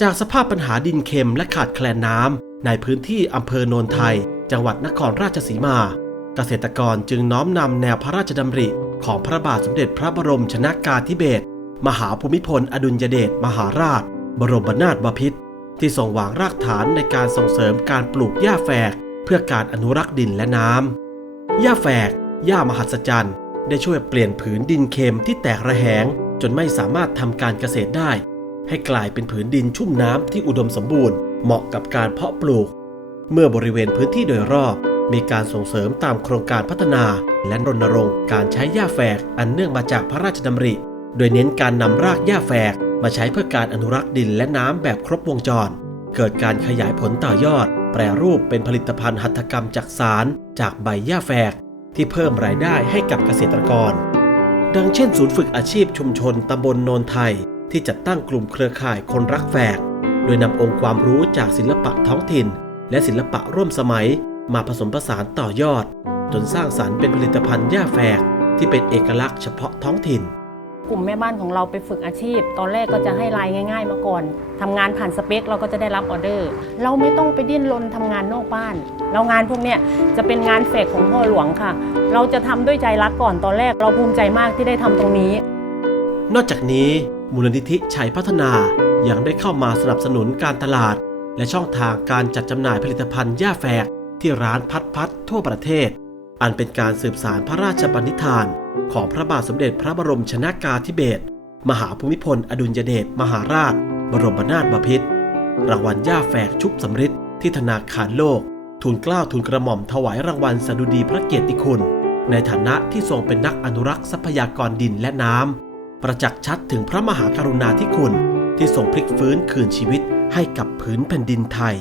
จากสภาพปัญหาดินเค็มและขาดแคลนน้ำในพื้นที่อำเภอโนนไทย จังหวัดนครราชสีมา เกษตรกรจึงน้อมนำแนวพระราชดำริของพระบาทสมเด็จพระบรมชนากาธิเบศรมหาภูมิพล อดุลยเดชมหาราช บรมนาถบพิตรที่ส่งวางรากฐานในการส่งเสริมการปลูกหญ้าแฝก เพื่อการอนุรักษ์ดินและน้ำหญ้าแฝกหญ้ามหัศจรรย์ ได้ช่วยเปลี่ยนผืนดินเค็มที่แตกระแหง จนไม่สามารถทำการเกษตรได้ ให้กลายเป็นผืนดินชุ่มน้ำที่อุดมสมบูรณ์เหมาะกับการเพาะปลูก เมื่อบริเวณพื้นที่โดยรอบ มีการส่งเสริมตามโครงการพัฒนา และรณรงค์การใช้หญ้าแฝกอันเนื่องมาจากพระราชดำริ โดยเน้นการนำรากหญ้าแฝกมาใช้เพื่อการอนุรักษ์ดินและน้ำแบบครบวงจร เกิดการขยายผลต่อยอด แปรรูปเป็นผลิตภัณฑ์หัตถกรรมจักสาร จากใบหญ้าแฝก ที่เพิ่มรายได้ให้กับเกษตรกร ดังเช่น ศูนย์ฝึกอาชีพชุมชนตำบลโนนไทย ที่จัดตั้งกลุ่มเครือข่ายคนรักแฝก โดยนำองค์ความรู้จากศิลปะท้องถิ่น และศิลปะร่วมสมัย มาผสมผสานต่อยอด จนสร้างสรรค์เป็นผลิตภัณฑ์หญ้าแฝก ที่เป็นเอกลักษณ์เฉพาะท้องถิ่น กลุ่มแม่บ้านของเราไปฝึกอาชีพ ตอนแรกก็จะให้รายง่าย ๆ มาก่อนทำงานผ่านสเปคเราก็จะได้รับออเดอร์ เราไม่ต้องไปดิ้นรนทำงานนอกบ้าน เรางานพวกเนี้ยจะเป็นงานแฝกของพ่อหลวงค่ะ เราจะทำด้วยใจรักก่อนตอนแรก เราภูมิใจมากที่ได้ทำตรงนี้ นอกจากนี้ มูลนิธิชัยพัฒนายังได้เข้ามาสนับสนุนการตลาด และช่องทางการจัดจำหน่ายผลิตภัณฑ์หญ้าแฝกที่ร้านพัดพัดทั่วประเทศ อันเป็นการสืบสารพระราชปณิธาน ของพระบาทสมเด็จพระบรมชนากาธิเบศรมหาภูมิพลอดุลยเดชมหาราช บรมนาถบพิตรรางวัลหญ้าแฝกชุบสำริดที่ธนาคารโลกทูลเกล้าวทูลกระหม่อมถวายรางวัลสดุดีพระเกียรติคุณ ในฐานะที่ทรงเป็นนักอนุรักษ์ทรัพยากรดินและน้ำ ประจักษ์ชัดถึงพระมหากรุณาธิคุณที่ส่งพลิกฟื้นคืนชีวิตให้กับพื้นแผ่นดินไทย